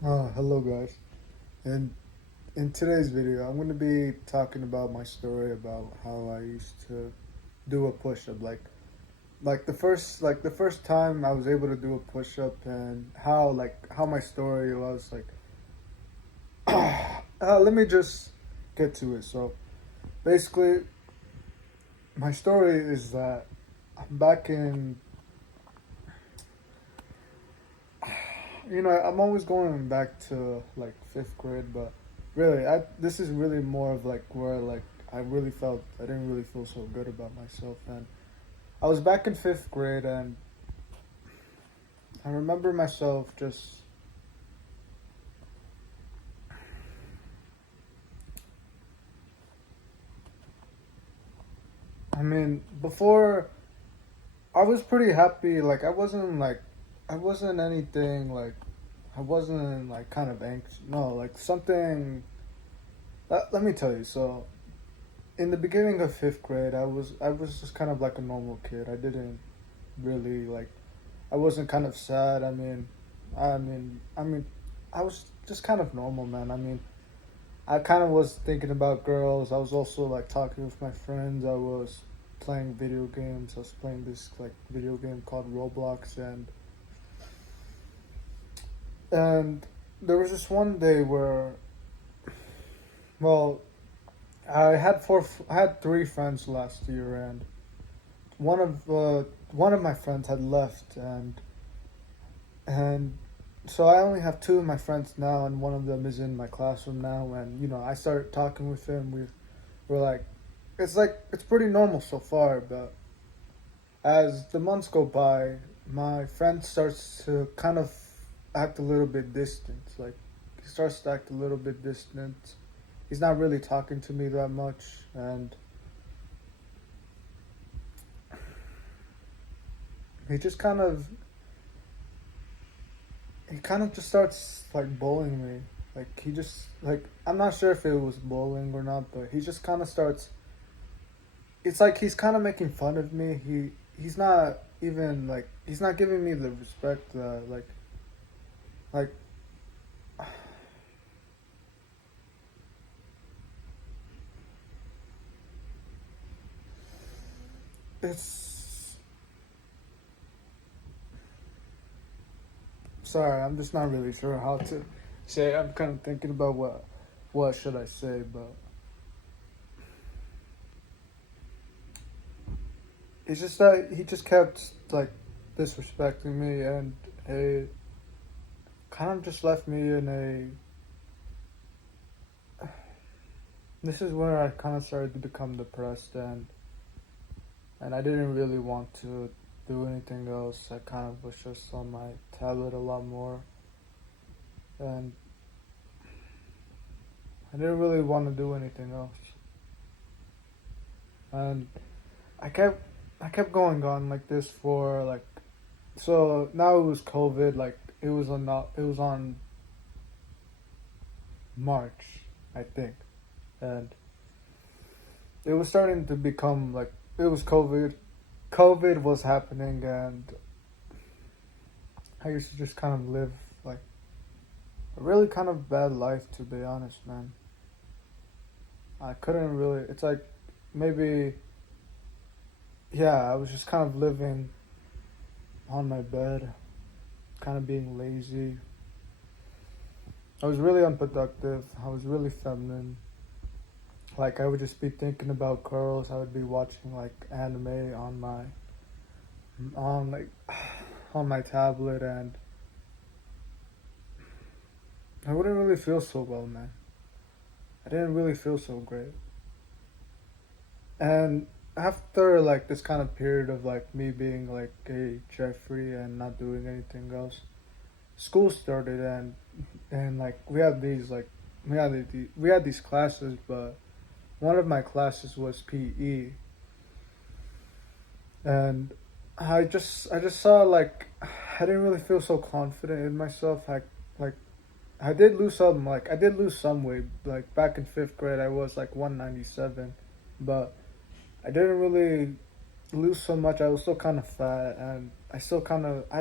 Hello guys. And in today's video, I'm going to be talking about my story about how I used to do a push-up. Like the first time I was able to do a push-up, and how my story was like. Let me just get to it. So basically, my story is that I'm back in. I'm always going back to like fifth grade, but really, this is really more of like where like I didn't really feel so good about myself, and I was back in fifth grade, and I remember myself just. I mean, before I was pretty happy. I wasn't anything like, I wasn't like kind of anxious. No, like something. Let me tell you. So in the beginning of fifth grade, I was just kind of like a normal kid. I didn't really like. I wasn't kind of sad. I mean, I was just kind of normal, man. I mean, I kind of was thinking about girls. I was also like talking with my friends. I was playing video games. I was playing this like video game called Roblox, and there was this one day where, well, I had three friends last year, and one of my friends had left, and so I only have two of my friends now, and one of them is in my classroom now. And I started talking with him. We're like it's pretty normal so far, but as the months go by, my friend starts to kind of act a little bit distant. Like he starts to act a little bit distant. He's not really talking to me that much, and he just kind of he kind of just starts like bullying me. Like he just like I'm not sure if it was bullying or not, but he just kind of starts. It's like he's kind of making fun of me. He's not even like he's not giving me the respect that like it's sorry. I'm just not really sure how to say. I'm kind of thinking about what should I say, but it's just that he just kept like disrespecting me, and it kind of just left me in a. This is where I kind of started to become depressed, and I didn't really want to do anything else. I kind of was just on my tablet a lot more, and I didn't really want to do anything else. And I kept I kept going on like this for like so now it was COVID. Like it was on March, I think, and it was starting to become like it was COVID. COVID was happening, and I used to just kind of live like a really kind of bad life, to be honest, man. I couldn't really. It's like maybe, yeah, I was just kind of living on my bed, kind of being lazy. I was really unproductive. I was really feminine. Like I would just be thinking about girls. I would be watching like anime on like on my tablet, and I wouldn't really feel so well, man. I didn't really feel so great. And after like this kind of period of like me being like a Jeffrey and not doing anything else, school started, and like we had these classes, but one of my classes was PE, and I just saw like I didn't really feel so confident in myself. Like I did lose some weight. Like back in fifth grade, I was like 197, but I didn't really lose so much. I was still kind of fat, and I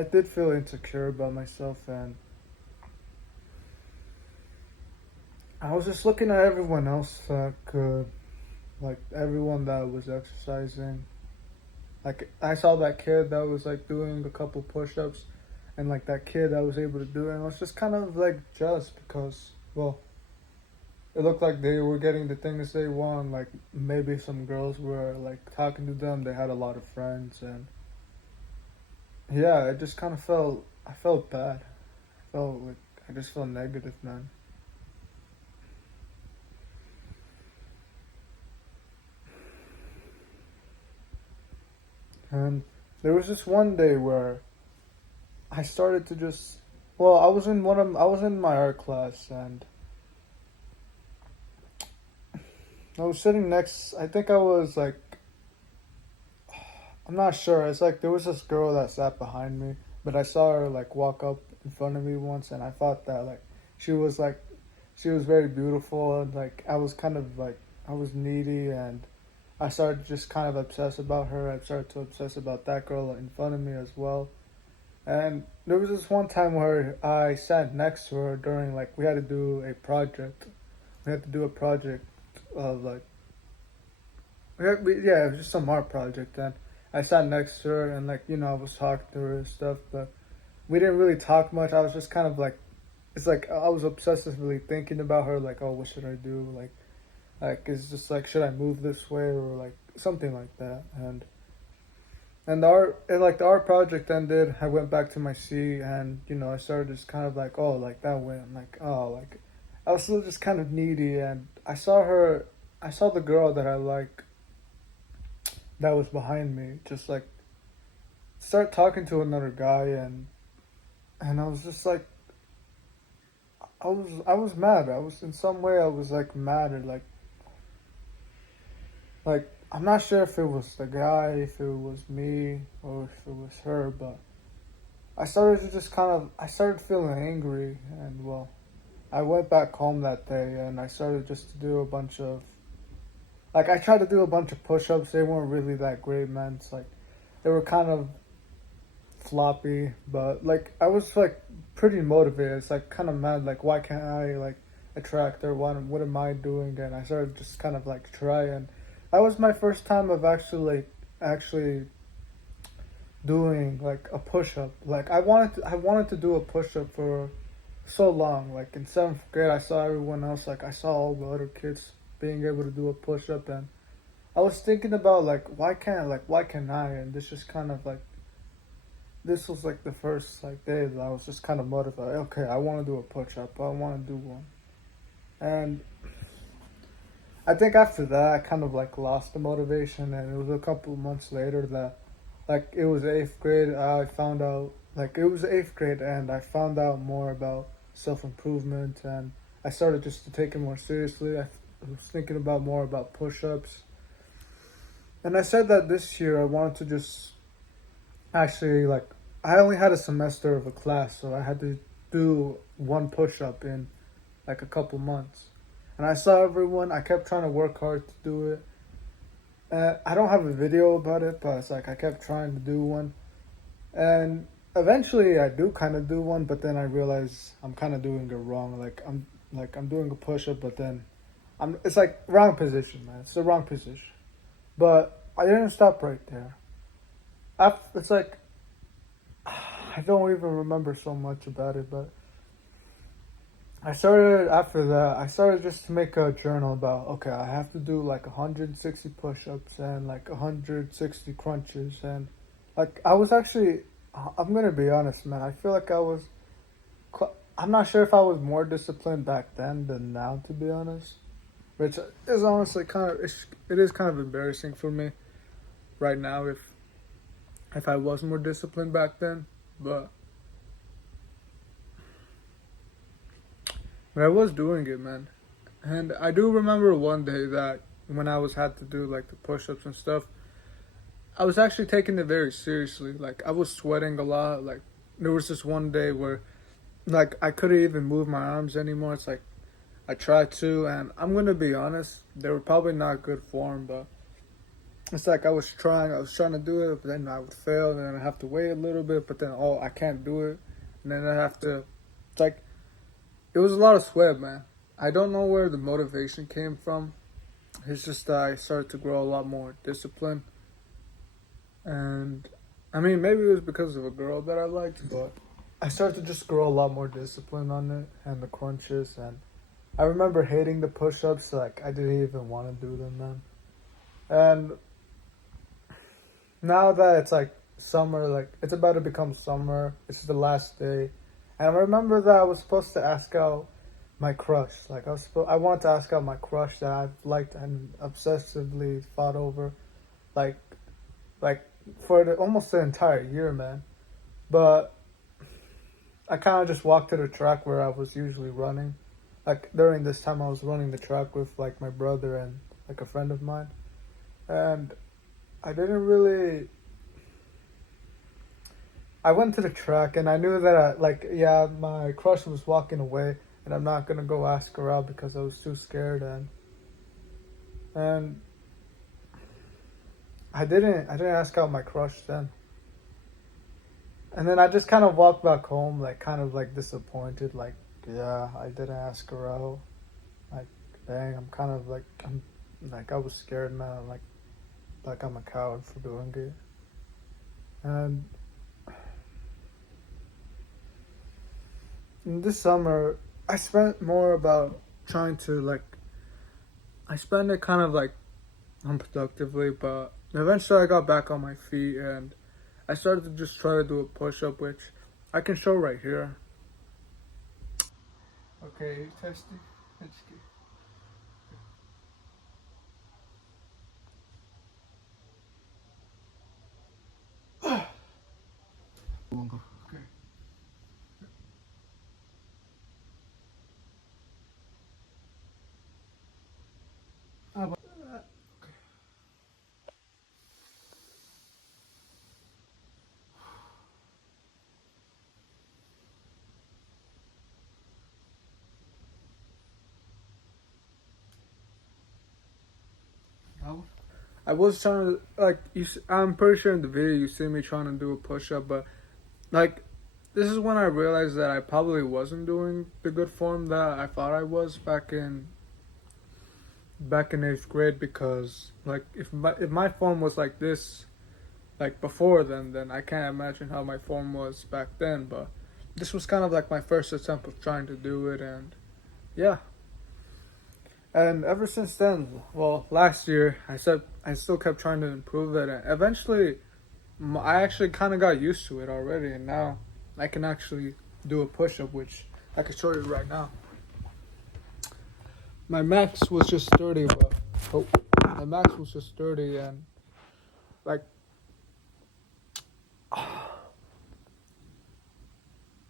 did feel insecure about myself, I was just looking at everyone else that could, like everyone that was exercising. Like I saw that kid that was like doing a couple push-ups, and like that kid that was able to do it. And I was just kind of like jealous because, well, it looked like they were getting the things they want. Like maybe some girls were like talking to them. They had a lot of friends, and yeah, it just kind of felt. I felt bad. I felt like I just felt negative, man. And there was this one day where I started to just. Well, I was in my art class, and I was sitting next. I think I was like. I'm not sure. It's like there was this girl that sat behind me, but I saw her like walk up in front of me once, and I thought that she was like she was very beautiful, and like I was kind of like I was needy, and I started to just kind of obsess about her. I started to obsess about that girl in front of me as well. And there was this one time where I sat next to her during like we had to do a project. We had to do a project of like yeah, it was just some art project, and I sat next to her, and like I was talking to her and stuff, but we didn't really talk much. I was just kind of like, it's like I was obsessively thinking about her, like, oh, what should I do? Like it's just like, should I move this way or like something like that? And the art project ended. I went back to my seat, and I started just kind of like, oh, like that way. I'm like, oh, like I was still just kind of needy, and I saw her. I saw the girl that I like that was behind me just like start talking to another guy, and I was just like I was mad. I was in some way I was like mad or like I'm not sure if it was the guy, if it was me, or if it was her, but I started feeling angry, and well, I went back home that day, and I started just to do a bunch of like I tried to do a bunch of push-ups. They weren't really that great, man. It's like they were kind of floppy, but like I was like pretty motivated. It's like kind of mad, like why can't I like attract her? What am I doing? And I started just kind of like try, and that was my first time of actually doing like a push up. Like I wanted to do a push up for so long. Like in seventh grade, I saw everyone else. Like I saw all the other kids being able to do a push up, and I was thinking about like why can't I? And this was like the first like day that I was just kind of motivated. Okay, I want to do a push up. I want to do one, and I think after that I kind of like lost the motivation. And it was a couple of months later that like it was eighth grade. I found out like it was eighth grade, and I found out more about self improvement, and I started just to take it more seriously. I was thinking about more about push ups, and I said that this year I wanted to just actually like I only had a semester of a class, so I had to do one push up in like a couple months. And I saw everyone. I kept trying to work hard to do it. I don't have a video about it, but it's like I kept trying to do one, and eventually I do kind of do one. But then I realize I'm kind of doing it wrong. I'm doing a push up, but then it's like wrong position, man. It's the wrong position. But I didn't stop right there. It's like I don't even remember so much about it, but I started just to make a journal about, okay, I have to do like 160 push-ups and like 160 crunches. And like I was actually, I'm gonna be honest, man, I feel like I'm not sure if I was more disciplined back then than now, to be honest, which is honestly it is kind of embarrassing for me right now if I was more disciplined back then. But I was doing it, man. And I do remember one day that when I was had to do like the push-ups and stuff, I was actually taking it very seriously. Like I was sweating a lot. Like there was this one day where like I couldn't even move my arms anymore. It's like I tried to, and I'm gonna be honest, they were probably not good form, but it's like I was trying to do it, but then I would fail, and then I have to wait a little bit, but then I can't do it, and then I have to. It's like it was a lot of sweat, man. I don't know where the motivation came from. It's just that I started to grow a lot more discipline. And I mean, maybe it was because of a girl that I liked, but I started to just grow a lot more discipline on it and the crunches. And I remember hating the push ups, like, I didn't even want to do them then. And now that it's like summer, like, it's about to become summer, it's the last day. And I remember that I was supposed to ask out my crush. Like, I wanted to ask out my crush that I've liked and obsessively fought over, like, like for almost the entire year, man. But I kind of just walked to the track where I was usually running. Like, during this time, I was running the track with like my brother and like a friend of mine, and I didn't really. I went to the track and I knew that yeah, my crush was walking away, and I'm not gonna go ask her out because I was too scared, and I didn't ask out my crush then. And then I just kind of walked back home, like, kind of like disappointed, like, yeah, I didn't ask her out. Like, dang, I was scared, man. Like I'm a coward for doing it. And in this summer, I spent more about trying to, like, I spent it kind of like unproductively, but eventually I got back on my feet and I started to just try to do a push up, which I can show right here. Okay, testing. Okay. I was trying to, like, I'm pretty sure in the video you see me trying to do a push up, but like, this is when I realized that I probably wasn't doing the good form that I thought I was back in eighth grade, because like if my form was like this like before then I can't imagine how my form was back then. But this was kind of like my first attempt of trying to do it, and yeah. And ever since then, well, last year I still kept trying to improve it, and eventually I actually kind of got used to it already, and now I can actually do a push-up, which I can show you right now. My max was just 30, but my max was just 30, and like,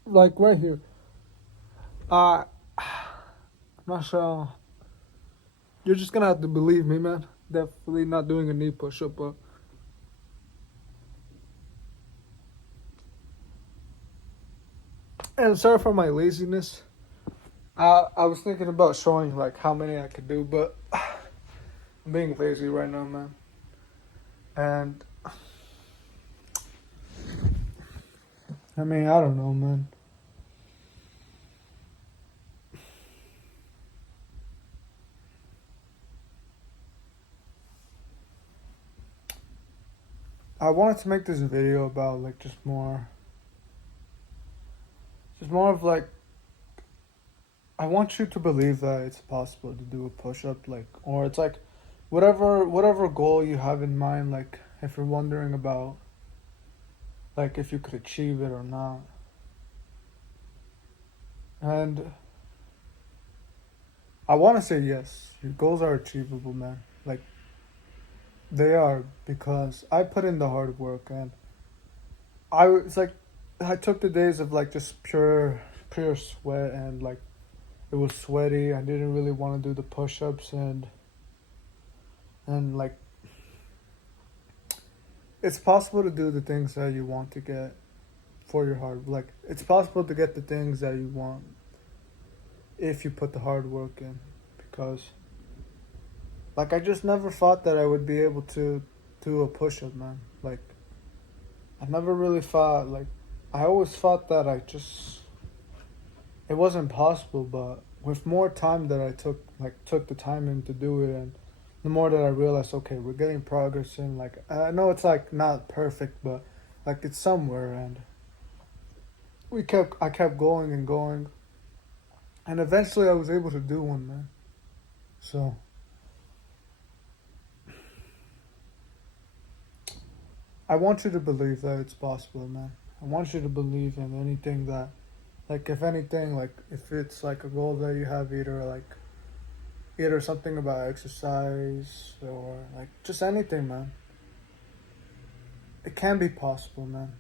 like right here, uh, mashallah, you're just gonna have to believe me, man. Definitely not doing a knee push-up, but and sorry for my laziness. I was thinking about showing like how many I could do, but I'm being lazy right now, man. And I mean, I don't know, man. I wanted to make this video about like just more of like, I want you to believe that it's possible to do a push up, like, or it's like whatever goal you have in mind, like if you're wondering about like if you could achieve it or not. And I want to say yes, your goals are achievable, man. Like, they are, because I put in the hard work, and it's like I took the days of like just pure sweat, and like it was sweaty. I didn't really want to do the push-ups, and like, it's possible to do the things that you want to get for your hard, like it's possible to get the things that you want if you put the hard work in, because like I just never thought that I would be able to do a push-up, man. Like, I never really thought, like, I always thought that it wasn't possible, but with more time that I took the time in to do it, and the more that I realized, okay, we're getting progress in. Like I know it's like not perfect, but like it's somewhere, and I kept going and going, and eventually I was able to do one, man. So I want you to believe that it's possible, man. I want you to believe in anything that, like, if anything, like, if it's like a goal that you have, either something about exercise or like just anything, man. It can be possible, man.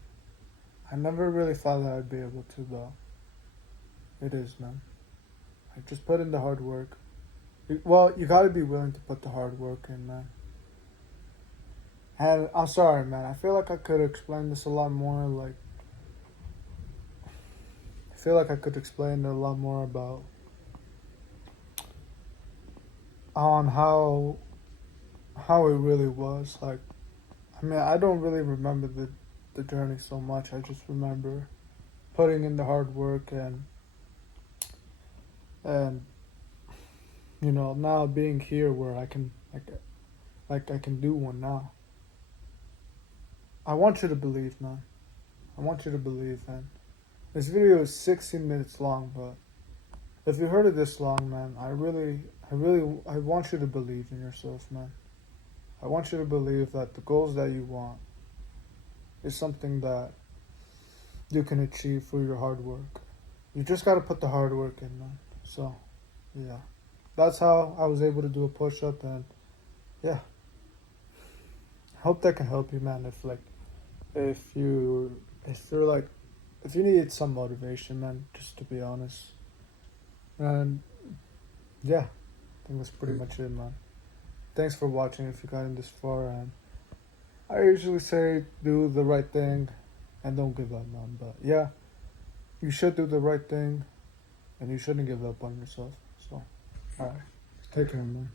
I never really thought that I'd be able to, but it is, man. Like, just put in the hard work. Well, you gotta be willing to put the hard work in, man. And I'm sorry, man. I feel like I could explain this a lot more. Like, I feel like I could explain a lot more about on how it really was. Like, I mean, I don't really remember the journey so much. I just remember putting in the hard work and now being here where I can like I can do one now. I want you to believe, man. I want you to believe, man. This video is 16 minutes long, but if you heard it this long, man, I want you to believe in yourself, man. I want you to believe that the goals that you want is something that you can achieve through your hard work. You just gotta put the hard work in, man. So, yeah. That's how I was able to do a push-up, and yeah. I hope that can help you, man. If you need some motivation, man, just to be honest. And yeah, I think that's pretty much it, man. Thanks for watching if you got in this far, and I usually say do the right thing and don't give up, man. But yeah, you should do the right thing and you shouldn't give up on yourself. So, alright. Take care, man.